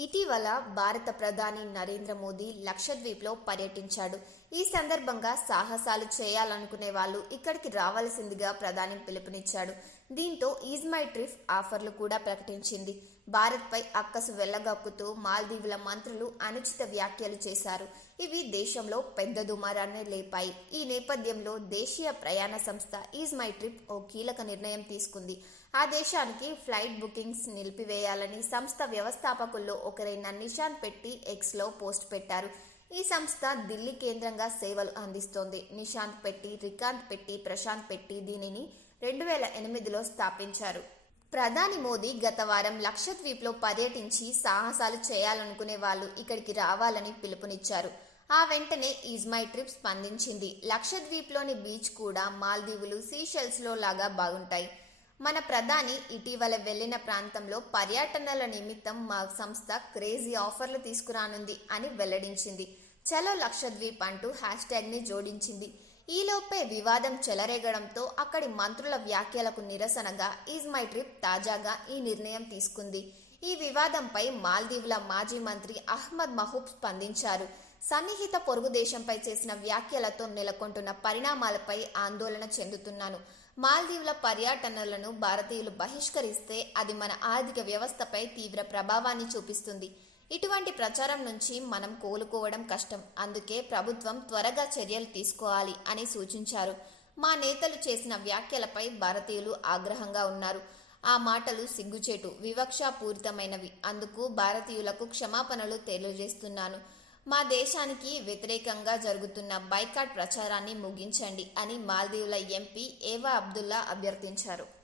ఇటీవల భారత ప్రధాని నరేంద్ర మోదీ లక్షద్వీప్లో పర్యటించాడు. ఈ సందర్భంగా సాహసాలు చేయాలనుకునే వాళ్ళు ఇక్కడికి రావాల్సిందిగా ప్రధాని పిలుపునిచ్చాడు. దీంతో ఈజ్ మై ట్రిప్ ఆఫర్లు కూడా ప్రకటించింది. భారత్పై అక్కసు వెళ్లగక్కుతూ మాల్దీవుల మంత్రులు అనుచిత వ్యాఖ్యలు చేశారు. ఇవి దేశంలో పెద్ద దుమారాన్ని లేపాయి. ఈ నేపథ్యంలో దేశీయ ప్రయాణ సంస్థ ఈజ్ మై ట్రిప్ ఓ కీలక నిర్ణయం తీసుకుంది. ఆ దేశానికి ఫ్లైట్ బుకింగ్స్ నిలిపివేయాలని సంస్థ వ్యవస్థాపకుల్లో ఒకరైన నిషాంత్ పెట్టి ఎక్స్లో పోస్ట్ పెట్టారు. ఈ సంస్థ ఢిల్లీ కేంద్రంగా సేవలు అందిస్తోంది. నిషాంత్ పెట్టి, రికాంత్ పెట్టి, ప్రశాంత్ పెట్టి దీనిని 2008లో స్థాపించారు. ప్రధాని మోదీ గత వారం లక్షద్వీప్లో పర్యటించి సాహసాలు చేయాలనుకునే వాళ్ళు ఇక్కడికి రావాలని పిలుపునిచ్చారు. ఆ వెంటనే ఈజ్ మై ట్రిప్ స్పందించింది. లక్షద్వీప్లోని బీచ్ కూడా మాల్దీవులు, సీషెల్స్లో లాగా బాగుంటాయి. మన ప్రధాని ఇటీవల వెళ్లిన ప్రాంతంలో పర్యటనల నిమిత్తం మా సంస్థ క్రేజీ ఆఫర్లు తీసుకురానుంది అని వెల్లడించింది. చలో లక్షద్వీప్ అంటూ హ్యాష్ట్యాగ్ని జోడించింది. ఈలోపే వివాదం చెలరేగడంతో అక్కడి మంత్రుల వ్యాఖ్యలకు నిరసనగా ఈజ్ మై ట్రిప్ తాజాగా ఈ నిర్ణయం తీసుకుంది. ఈ వివాదంపై మాల్దీవుల మాజీ మంత్రి అహ్మద్ మహూబ్ స్పందించారు. సన్నిహిత పొరుగు దేశంపై చేసిన వ్యాఖ్యలతో నెలకొంటున్న పరిణామాలపై ఆందోళన చెందుతున్నాను. మాల్దీవుల పర్యటనలను భారతీయులు బహిష్కరిస్తే అది మన ఆర్థిక వ్యవస్థపై తీవ్ర ప్రభావాన్ని చూపిస్తుంది. ఇటువంటి ప్రచారం నుంచి మనం కోలుకోవడం కష్టం. అందుకే ప్రభుత్వం త్వరగా చర్యలు తీసుకోవాలి అని సూచించారు. మా నేతలు చేసిన వ్యాఖ్యలపై భారతీయులు ఆగ్రహంగా ఉన్నారు. ఆ మాటలు సిగ్గుచేటు, వివక్షాపూరితమైనవి. అందుకు భారతీయులకు క్షమాపణలు తెలియజేస్తున్నాను. మా దేశానికి వ్యతిరేకంగా జరుగుతున్న బైకాట్ ప్రచారాన్ని ముగించండి అని మాల్దీవుల ఎంపీ ఏవా అబ్దుల్లా అభ్యర్థించారు.